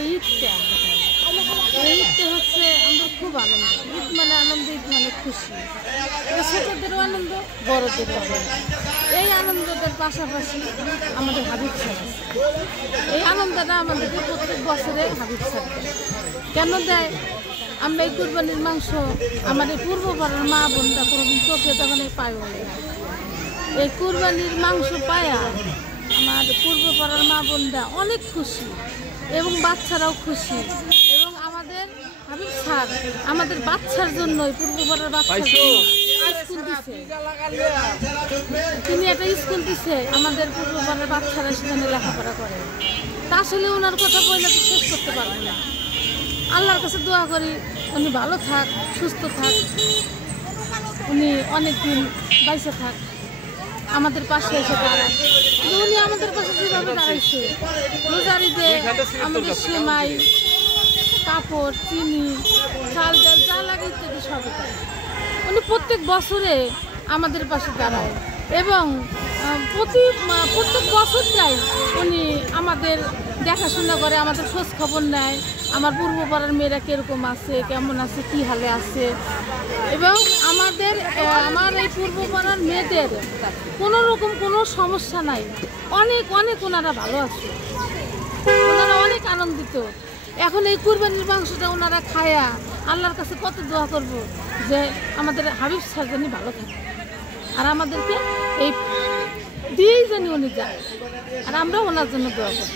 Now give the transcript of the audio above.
এই ঈদটা হচ্ছে আমরা খুব আনন্দ। ঈদ মানে আনন্দ, ঈদ মানে খুশি। এটা ছোটদেরও আনন্দ, বড়দেরও আনন্দ। এই আনন্দটার পাশাপাশি আমাদের হাবিব সাহেব আছে। এই আনন্দটা আমাদেরকে প্রত্যেক বছরে হাবিব সাহেব কেন দেয়? আমরা এই কুরবানির মাংস আমাদের পূর্বপাড়ার মা বোনটা কোনোদিন চোখে তখন পায় না। এই কুরবানির মাংস পায়া আমার পূর্বপাড়ার মা বোনরা অনেক খুশি এবং বাচ্চারাও খুশি। এবং আমাদের হাবিব স্যার আমাদের বাচ্চার জন্যই, পূর্বপাড়ার বাচ্চার জন্য স্কুল দিছে। তিনি একটা স্কুল দিছে, আমাদের পূর্বপাড়ার বাচ্চারা সেখানে লেখাপড়া করে। তা আসলে ওনার কথা বললে তো শেষ করতে পারবে না। আল্লাহর কাছে দোয়া করি উনি ভালো থাক, সুস্থ থাক, উনি অনেক দিন বাইসে থাক, আমাদের পাশে এসে দাঁড়ায়। উনি আমাদের পাশে যেভাবে দাঁড়াইছে, রোজার ঈদে আমাদের সেমাই, কাপড়, চিনি, চাল ডাল যা লাগে ইত্যাদি সবই দেয়। উনি প্রত্যেক বছরে আমাদের পাশে দাঁড়ায় এবং প্রত্যেক বছরটাই উনি আমাদের দেখাশোনা করে, আমাদের খোঁজ খবর নেয়। আমার পূর্বপাড়ার মেয়েরা কীরকম আছে, কেমন আছে, কী হালে আছে। এবং আমার এই পূর্বপাড়ার মেয়েদের কোনো রকম কোনো সমস্যা নাই, অনেক অনেক ওনারা ভালো আছে, ওনারা অনেক আনন্দিত। এখন এই কুরবানির মাংসটা ওনারা খায়া আল্লাহর কাছে কত দোয়া করব যে আমাদের হাবিব স্যার জানি ভালো থাকে, আর আমাদেরকে এই দিয়েই জানি উনি যায়, আর আমরা ওনার জন্য দোয়া করি।